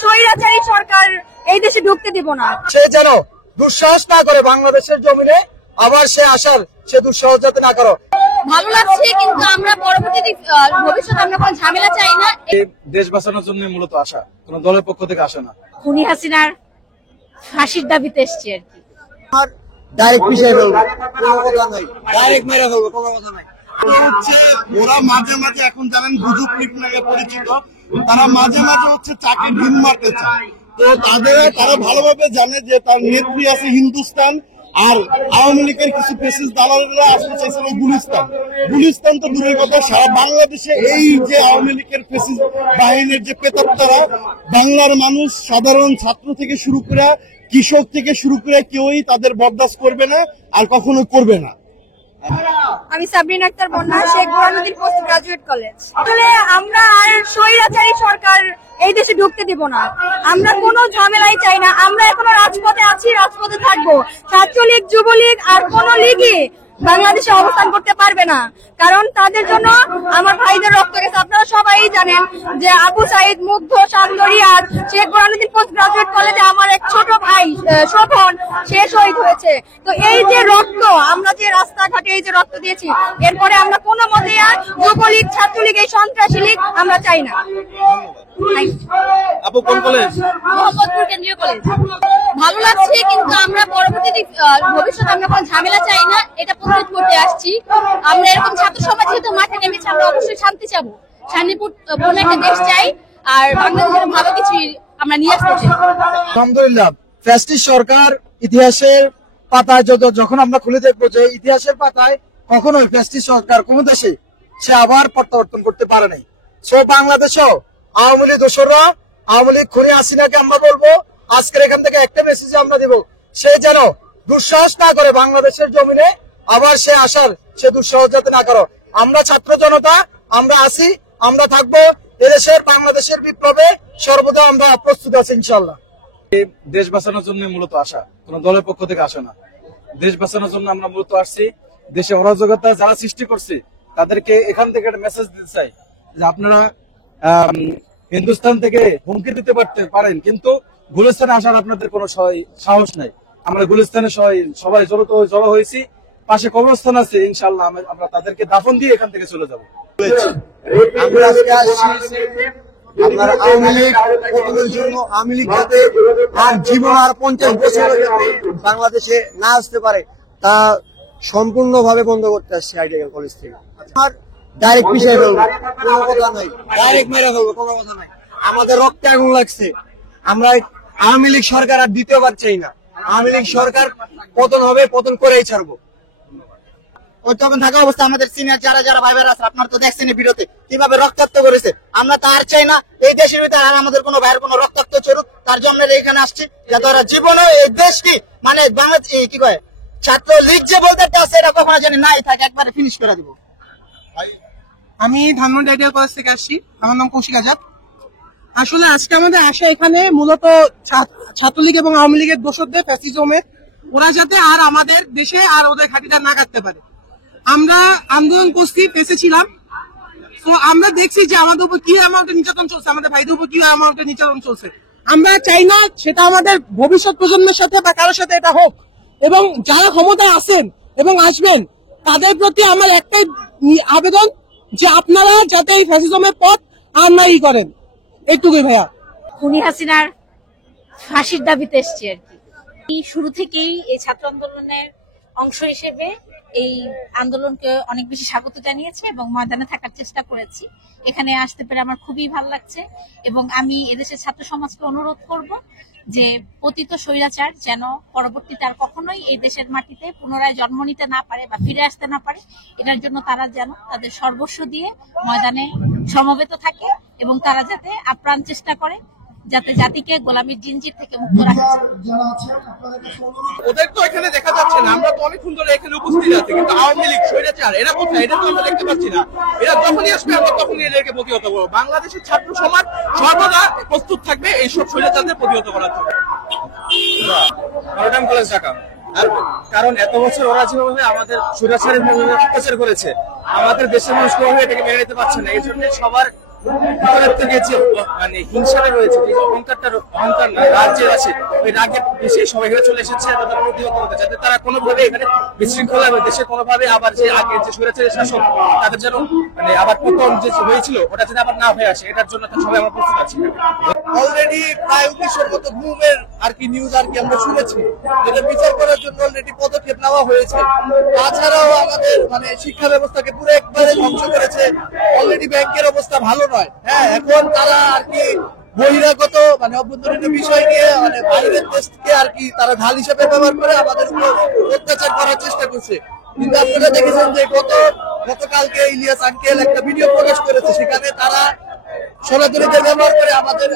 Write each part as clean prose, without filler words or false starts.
স্বৈরাচারী সরকার এই দেশে ঢুকতে দিব না। সে যেন দুঃসাহস না করে বাংলাদেশের জমিনে আবার সে আসার সে দুঃসাহস যাতে না করো। ভালো লাগছে, কিন্তু আমরা পরবর্তী ভবিষ্যতে আমরা কোনো ঝামেলা চাই না। দেশ বাঁচানোর জন্য মূলত আসা, কোন দলের পক্ষ থেকে আসে না। খুনি হাসিনার ফাঁসির দাবিতে এসছি আর কি। ডাইরেক্ট পিছিয়ে ফেলবো, কোনো কথা নাই, ডাইরেক্ট মেরে ফেলবো, কোনো কথা নাই। ওরা মাঝে মাঝে এখন জানেন গুজব লীগ নামে পরিচিত, তারা মাঝে মাঝে চাকে ঢিল মারতে চায়। তো তারা ভালোভাবে জানে যে তার নেত্রী আছে হিন্দুস্তান, আর আওয়ামী লীগের কিছু পেশিস দালালরা আসতে চাইছিল গুলিস্তান তো দূরের কথা, সারা বাংলাদেশে এই যে আওয়ামী লীগের পেশিস বাহিনীর যে প্রেতাত্মারা, বাংলার মানুষ সাধারণ ছাত্র থেকে শুরু করে কৃষক থেকে শুরু করে কেউই তাদের বরদাস্ত করবে না আর কখনো করবে না। আমি সাবরিন আক্তার বন্যা, Sheikh Burhanuddin post graduate college. আসলে আমরা আর স্বৈরাচারী সরকার এই দেশে ঢুকতে দিব না। আমরা কোনো ঝামেলাই চাই না। আমরা এখনো রাজপথে আছি, রাজপথে থাকবো। ছাত্রলীগ, যুবলীগ আর কোন লীগই বাংলাদেশে অবস্থান করতে পারবে না, কারণ তাদের জন্য আমার ভাইদের রক্ত গেছে। আপনারা সবাই জানেন যে আবু সাইদ, মুগ্ধ, শান্ত, রিয়াদ, শেখ বুরহানুদ্দিন পোস্ট গ্রাজুয়েট কলেজে আমার এক ছোট ভাই শোভন সে শহীদ হয়েছে। তো এই যে রক্ত, আমরা যে রাস্তাঘাটে এই যে রক্ত দিয়েছি, এরপরে আমরা কোনো মতে আর যুবলীগ, ছাত্রলীগ, এই সন্ত্রাসী লীগ আমরা চাই না। আপু কোন কলেজ? মোহাম্মদপুর কেন্দ্রীয় কলেজ। ভালো লাগছে, কিন্তু আমরা পরবর্তী ভবিষ্যতে আমরা কোনো ঝামেলা চাই না, এটা প্রতিরোধ করতে আসছি। আমরা এরকম ছাত্র সমাজ যেহেতু মাঠে নেমেছি, আমরা অবশ্যই শান্তি চাবো, শান্তিপূর্ণ একটা দেশ চাই, আর বাংলাদেশের ভালো কিছু আমরা নিয়ে আসতে চাই। আলহামদুলিল্লাহ, ফ্যাসিস্ট সরকার ইতিহাসের পাতায় যখন আমরা খুলে দেখবো যে ইতিহাসের পাতায় কখনোই ফ্যাসিস্ট সরকার কোন দেশে সে আবার প্রত্যাবর্তন করতে পারে নাই। সো বাংলাদেশও আওয়ামী লীগ দোসররা, আওয়ামী লীগ খুনি হাসিনাকে আমরা বলবো, আজকের এখান থেকে একটা মেসেজ আমরা দিব, সে যেন দুঃসাহস না করে বাংলাদেশের জমিনে আবার সে আসার সে দুঃসাহস যাতে না করো। আমরা ছাত্র জনতা, আমরা আছি, আমরা থাকবো। এদেশের বাংলাদেশের বিপ্লবে সর্বদা আমরা প্রস্তুত আছি ইনশাল্লাহ। দেশ বাঁচানোর জন্য মূলত আসা, কোন দলের পক্ষ থেকে আসে না। দেশ বাঁচানোর জন্য আমরা মূলত আসছি। দেশে অরাজকতা যারা সৃষ্টি করছে তাদেরকে এখান থেকে একটা মেসেজ দিতে চাই যে আপনারা হিন্দুস্তান থেকে হুমকি দিতে পারেন, কিন্তু গুলিস্তানে আসার আপনাদের কোনো সাহস নাই। আমরা গুলিস্তানে সবাই জড়ো হয়েছি, পাশে কবরস্থান আছে, ইনশাল্লাহ আমরা তাদেরকে দাফন দিয়ে এখান থেকে চলে যাবো। আমরা আজকে আসছি আপনার আওয়ামী লীগ পতনের জন্য, আওয়ামী লীগ যাতে আর জীবন আর 50 বছর বাংলাদেশে না আসতে পারে তা সম্পূর্ণভাবে বন্ধ করতে আসছে আইডিয়াল কলেজ থেকে। আর ডাইরেক্ট পিছিয়ে ফেলবো, কোনো কথা নাই, ডাইরেক্ট মেরে ফেলবো, কোনো কথা নাই। আমাদের রক্তে আগুন লাগছে। আমরা আওয়ামী লীগ সরকার আর দ্বিতীয়বার চাই না। আওয়ামী লীগ সরকার পতন হবে, পতন করেই ছাড়বো। তখন থাকা অবস্থা আমাদের সিনিয়র যারা ভাই বোনেরা আছে, আপনারা তো দেখছেন ভিডিওতে কিভাবে রক্তাক্ত করেছে। আমরা তো আর চাই না এই দেশের ভিতরে আর আমাদের কোনো ভাইয়ের কোনো রক্তাক্ত চলুক, তার জন্য এখানে আসছি যাতে ওরা জীবনে এই দেশটি মানে বাংলাদেশ কি কয় ছাত্র লীগ যে বলতে আছে এটা কখনো জানি নাই থাকে, একবারে ফিনিশ করে দিব। আমি ধানমন্ডি আইডিয়াল কলেজ থেকে আসছি, আমার নাম কৌশিক আজাদ। আসলে আজকে আমাদের আসা এখানে মূলত ছাত্রলীগ এবং আওয়ামী লীগের দোষরদের ফ্যাসিজমের, ওরা যাতে আর আমাদের দেশে আর ওদের ঘাঁটিটা না কাটতে পারে। আমরা আন্দোলন করছি, পেছেছিলাম, তো আমরা দেখছি যে আমাদের উপর কি অ্যামাউন্টের নির্যাতন চলছে, আমাদের ভাইদের উপর কি অ্যামাউন্টের নির্যাতন চলছে। আমরা চাই না সেটা আমাদের ভবিষ্যৎ প্রজন্মের সাথে বা কারোর সাথে এটা হোক, এবং যারা ক্ষমতায় আছেন এবং আসবেন তাদের প্রতি আমার একটাই আবেদন যে আপনারা যাতে এই ফ্যাসিজমের পথ আর না করেন, এইটুকুই ভাইয়া। খুনি হাসিনার ফাঁসির দাবিতে এসছি আর কি। শুরু থেকেই এই ছাত্র আন্দোলনের অংশ হিসেবে এই আন্দোলনকে অনেক বেশি স্বাগত জানিয়েছে এবং ময়দানে থাকার চেষ্টা করেছি। এখানে আসতে পেরে আমার খুবই ভালো লাগছে এবং আমি এদেশের ছাত্র সমাজকে অনুরোধ করব যে পতিত স্বৈরাচার যেন পরবর্তীতে আর কখনোই এই দেশের মাটিতে পুনরায় জন্ম নিতে না পারে বা ফিরে আসতে না পারে। এটার জন্য তারা যেন তাদের সর্বস্ব দিয়ে ময়দানে সমবেত থাকে এবং তারা যাতে আপ্রাণ চেষ্টা করে যাতে জাতিকে গোলামীর জিনজির থেকে মুক্ত রাখা যায়। ওদের তো এখানে দেখা যাচ্ছে না, আমরা তো অনেকক্ষণ ধরে এখানে উপস্থিত আছি, কিন্তু আওয়ামী লীগ স্বৈরাচার এরা কোথায়, এটা তো আমরা দেখতে পাচ্ছি না। এরা যখনই আসবে আমরা তখনই এদেরকে প্রতিহত করবো। বাংলাদেশের ছাত্র সমাজ সর্বদা প্রস্তুত থাকবে এইসব স্বৈরাচারদের প্রতিহত করার জন্য। কলেজ ঢাকা। কারণ এত বছর ওরা যেভাবে আমাদের স্বৈরাচারের অত্যাচার করেছে, আমাদের দেশের মানুষ কোনোভাবে এটাকে মেনে নিতে পারছে না। এই জন্য সবার ভিতরের থেকে যে মানে হিংসাটা রয়েছে, যে অহংকার না, রাজ্যের আছে, ওই রাগের বেশি সবাই এখানে চলে এসেছে তাদের প্রতিহত করতে, যাতে তারা কোনোভাবে এখানে বিশৃঙ্খলা হয়ে দেশে কোনোভাবে আবার যে আগের যে স্বৈরাচারী শাসক তাদের যেন মানে আবার পতন যে হয়েছিল ওটা যেন আবার না হয়ে আসে, এটার জন্য সবাই আমরা প্রস্তুত আছি। অলরেডি প্রায় 1900-র মতো গুমের আর কি নিউজ আর কি আমরা শুনেছি, যেটা বিচার করার জন্য অলরেডি পদক্ষেপ নেওয়া হয়েছে। তাছাড়াও আমাদের মানে শিক্ষা ব্যবস্থাকে পুরো একবারে ধ্বংস করেছে। অলরেডি ব্যাংকের অবস্থা ভালো নয়। হ্যাঁ, এখন তারা আর কি বহিরাগত মানে অভ্যন্তরীণ বিষয় নিয়ে মানে বাইরের দেশকে আর কি তারা ঢাল হিসেবে ব্যবহার করে আমাদের উপর অত্যাচার করার চেষ্টা করছে। কিন্তু আপনারা দেখেছেন যে গতকালকে ইলিয়াস আঙ্কেল একটা ভিডিও প্রকাশ করেছে, সেখানে তারা সনাতনীদের ব্যবহার করে আমাদের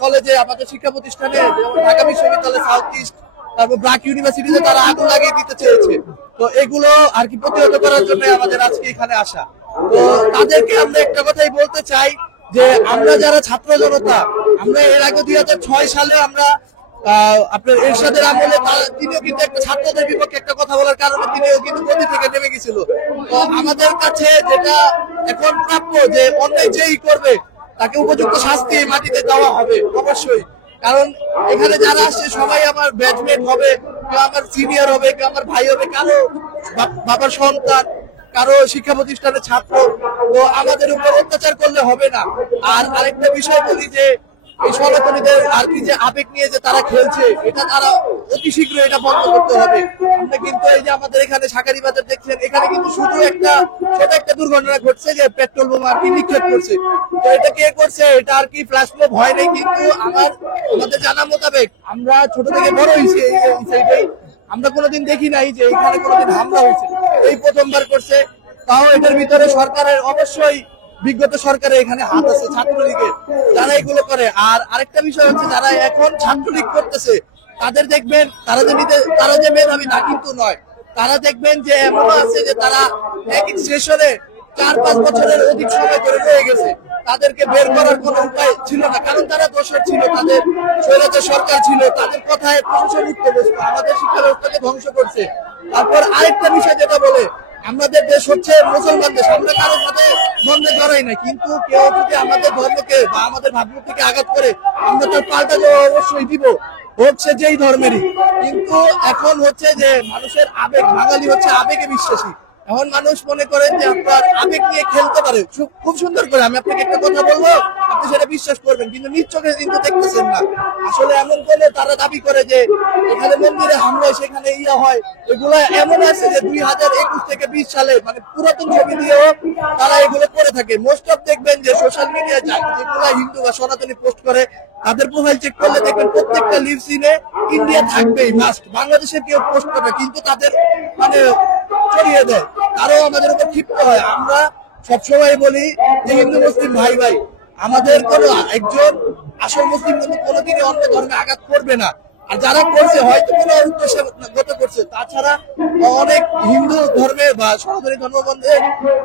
কলেজে, আমাদের শিক্ষা প্রতিষ্ঠানে, যেমন ঢাকা বিশ্ববিদ্যালয়, সাউথ ইস্ট, তারপর ব্র্যাক ইউনিভার্সিটিতে তারা আগুন লাগিয়ে দিতে চেয়েছে। তো এগুলো আর কি প্রতিহত করার জন্য আমাদের আজকে এখানে আসা। তো তাদেরকে আমরা একটা কথাই বলতে চাই যে আমরা যারা ছাত্র জনতা, আমরা এর আগে 2006 সালে আমরা আপনার এরশাদের আমলে তিনিও কিন্তু একটা ছাত্রদের বিপক্ষে একটা কথা বলার কারণে তিনিও কিন্তু গদি থেকে নেমে গেছিল। তো আমাদের কাছে যেটা এখন প্রাপ্য যে অন্যায় যেই করবে তাকে উপযুক্ত শাস্তি এই মাটিতে দেওয়া হবে অবশ্যই। কারণ এখানে যারা আসছে সবাই আমার ব্যাচমেট হবে, কেউ আমার সিনিয়র হবে, কেউ আমার ভাই হবে, কারো বাবার সন্তান, কারো শিক্ষা প্রতিষ্ঠানের ছাত্র। তো আমাদের উপর অত্যাচার করলে হবে না। আর আরেকটা বিষয় বলি যে এই সনাতনীদের আর কি যে আবেগ নিয়ে যে তারা খেলছে, এটা তারা অতি শীঘ্র এটা বন্ধ করতে হবে। আমরা কিন্তু এই যে আমাদের এখানে শাকারি বাজার দেখছেন, এখানে কিন্তু শুধু একটা ছোট একটা দুর্ঘটনা ঘটছে যে পেট্রোল বোমা আর কি নিক্ষেপ করছে। তো এটা কে করছে, এটা আর কি ফ্ল্যাশ মব হয় নাই, কিন্তু আমাদের জানা মোতাবেক আমরা ছোট থেকে বড় হয়েছি এই সাইডে, আমরা কোনোদিন দেখি নাই যে এখানে কোনোদিন হামলা হয়েছে, এই প্রথমবার করছে। তাও এটার ভিতরে সরকারের অবশ্যই বিগত সরকারের এখানে হাত আছে, ছাত্রলীগের যারা এগুলো করে। আর আরেকটা বিষয় হচ্ছে যারা এখন ছাত্রলীগ করতেছে তাদের দেখবেন তারা যে মেধাবী তা কিন্তু নয়। তারা দেখবেন যে এমন আছে যে তারা এক সেশনে 4-5 বছরের অধিক সময় ধরে রয়ে গেছে, তাদেরকে বের করার কোনো উপায় ছিল না, কারণ তারা দোষর ছিল, তাদের স্বৈরাচার সরকার ছিল, তাদের কথায় প্রশাসন উঠতে বসতো, আমাদের শিক্ষা ব্যবস্থাকে ধ্বংস করছে। তারপর আরেকটা বিষয় যেটা বলে, আমাদের দেশ হচ্ছে মুসলমান দেশ, আমরা কারোর সাথে দ্বন্দ্বে জড়াই না, কিন্তু কেউ যদি আমাদের ধর্মকে বা আমাদের ভাবমূর্তিকে আঘাত করে আমরা তার পাল্টা জবাব অবশ্যই দিব, হচ্ছে যেই ধর্মেরই। কিন্তু এখন হচ্ছে যে মানুষের আবেগ, বাঙালি হচ্ছে আবেগে বিশ্বাসী। এখন মানুষ মনে করেন যে আপনার আবেগ নিয়ে খেলতে পারে খুব সুন্দর করে। আমি আপনাকে একটা কথা বলবো, আপনি সেটা বিশ্বাস করবেন, কিন্তু নিজ চোখে কিন্তু দেখতেছেন না। আসলে এমন করলে তারা দাবি করে যে এখানে মন্দিরে হামলা হয়, সেখানে ইয়া হয়, এগুলা এমন আছে যে 2021 থেকে 20 সালে মানে পুরাতন ছবি দিয়েও তারা এগুলো করে থাকে। মোস্ট অফ দেখবেন যে সোশ্যাল মিডিয়া যেগুলা হিন্দু বা সনাতনী পোস্ট করে, তাদের প্রোফাইল চেক করলে দেখবেন প্রত্যেকটা লিভ সিনে ইন্ডিয়া থাকবেই মাস্ট, বাংলাদেশের কেউ পোস্ট করে, কিন্তু তাদের মানে ছড়িয়ে দেয়, তারাও আমাদের উপর ক্ষিপ্ত হয়। আমরা সবসময় বলি যে হিন্দু মুসলিম ভাই ভাই, আমাদের কোনো একজন আসল মুসলিম কিন্তু কোনোদিনই অন্য ধর্মে আঘাত করবে না। আর যারা করছে হয়তো কোনো উদ্দেশ্যগত করছে, তাছাড়া অনেক হিন্দু ধর্মে বা সনাতনী ধর্মবন্ধের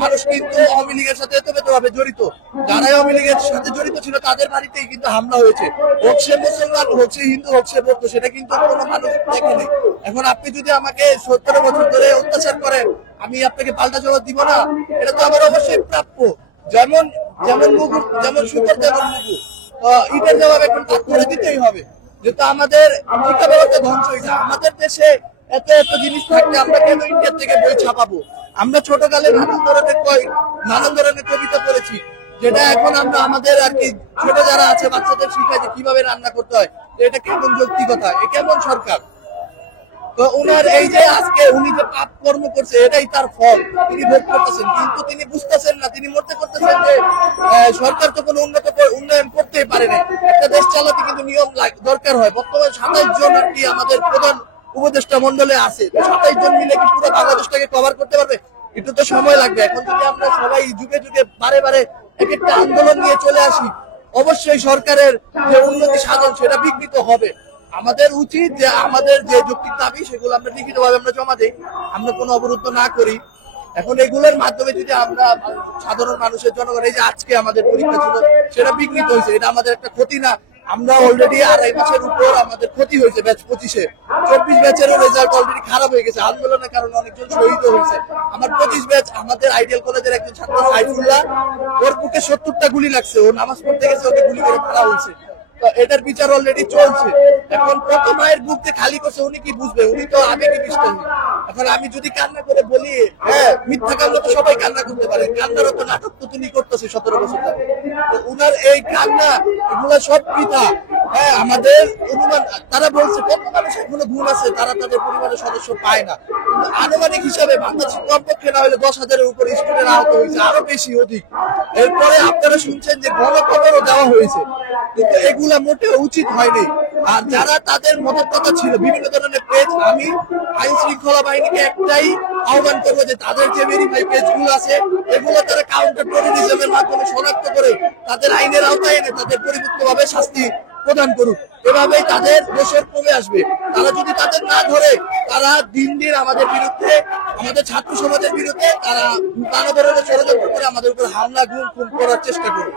মানুষ কিন্তু আওয়ামী লীগের সাথে এতভাবে জড়িত। যারা আওয়ামী লীগের সাথে জড়িত ছিল তাদের বাড়িতেই কিন্তু হামলা হয়েছে, হোক সে মুসলমান, হোক সে হিন্দু, হোক সে বৌদ্ধ, সেটা কিন্তু কোনো মানুষ দেখেনি। এখন আপনি যদি আমাকে 17 বছর ধরে অত্যাচার করেন, আমি আপনাকে পাল্টা জবাব দিব না? এটা তো আমার অবশ্যই প্রাপ্য। যেমন মুগুর, যেমন শুকর, তেমন মুগুর, ইটের জবাব এখন কাজ করে দিতেই হবে। যেহেতু আমাদের শিক্ষা ব্যবস্থা ধ্বংস হয়েছে, আমাদের দেশে এত জিনিস থাকতে আমরা কেন ইন্ডিয়ার থেকে বই ছাপাবো? আমরা ছোটকালে নানান ধরনের কবিতা পড়েছি, যেটা এখন আমরা আমাদের আর কি ছোট যারা আছে বাচ্চাদের শিখাই যে কিভাবে রান্না করতে হয়। এটা কেমন যৌক্তিকতা, এ কেমন সরকার? তো উনার এই যে আজকে উনি যে পাপ কর্ম করছে, এটাই তার ফল, তিনি ভোগ করতেছেন, কিন্তু তিনি বুঝতেছেন না। তিনি মনে করতেছেন যে সরকার তো কোনো উন্নয়ন করতেই পারে না, একটা দেশ চালাতে কিন্তু নিয়ম দরকার হয়। বর্তমানে 27 জন আর কি আমাদের প্রধান উপদেষ্টা মন্ডলে আছে, 27 জন মিলে কি পুরো বাংলাদেশটাকে কভার করতে পারবে? একটু তো সময় লাগবে। এখন যদি আমরা সবাই যুগে যুগে বারে এক একটা আন্দোলন নিয়ে চলে আসি, অবশ্যই সরকারের যে উন্নতি সাধন সেটা বিঘ্নিত হবে। আমাদের উচিত যে আমাদের যে যৌক্তিক দাবি সেগুলো আমরা লিখিত ভাবে আমরা জমা দিই, আমরা কোনো অবরুদ্ধ না করি। এখন এগুলোর মাধ্যমে যদি আমরা সাধারণ মানুষের জনগণ, এই যে আজকে আমাদের পরীক্ষা ছিল সেটা বিঘ্নিত হয়েছে, এটা আমাদের একটা ক্ষতি না? আমরা অলরেডি 2.5 মাসের উপর আমাদের ক্ষতি হয়েছে ব্যাচ 25-এ 24 ব্যাচেরও রেজাল্ট অলরেডি খারাপ হয়ে গেছে আন্দোলনের কারণে অনেকজন শহীদ হয়েছে। আমার 25 ব্যাচ আমাদের আইডিয়াল কলেজের একজন ছাত্র সাইফুল্লাহ, ওর বুকে 70টা গুলি লাগছে, ও নামাজ পড়তে গেছে, ওকে গুলি করে মারা হয়েছে। তো এটার বিচার অলরেডি চলছে। এখন কত মায়ের বুকতে খালি করছে উনি কি বুঝবে, উনি তো আবেগে বিশ্বাসী। এখন আমি যদি কান্না করে বলি, হ্যাঁ মিথ্যা কান্না তো সবাই কান্না করতে পারে, কান্নারও তো নাটক তো তিনি করতেছে 17 বছর ধরে। তো উনার এই কান্না এগুলা সব বৃথা। হ্যাঁ আমাদের অনুমান, তারা বলছে কত মানুষ এখনো ঘুম আছে, তারা তাদের পরিবারের সদস্য পায় না, কিন্তু আনুমানিক হিসাবে বাংলাদেশের কমপক্ষে না হলে 10,000-এর উপরে স্টুডেন্ট আহত হয়েছে, আরো বেশি অধিক। এরপরে আপনারা শুনছেন যে গণখবরও দেওয়া হয়েছে, কিন্তু এগুলা মোটেও উচিত হয়নি। আর যারা তাদের মতের কথা ছিল বিভিন্ন ধরনের পেজ, আমি আইন শৃঙ্খলা বাহিনীকে একটাই আহ্বান করবো যে তাদের যে ভেরিফাই পেজ গুলো আছে এগুলো তারা কাউন্টার টেরোরিজমের মাধ্যমে শনাক্ত করে তাদের আইনের আওতায় এনে তাদের পরিপূর্ণ ভাবে শাস্তি প্রদান করুক। এভাবেই তাদের দোষের কমে আসবে। তারা যদি তাদের না ধরে, তারা দিন দিন আমাদের বিরুদ্ধে, আমাদের ছাত্র সমাজের বিরুদ্ধে তারা নানা ধরনের ষড়যন্ত্র করে আমাদের উপর হামলা, গুম, খুন করার চেষ্টা করবে।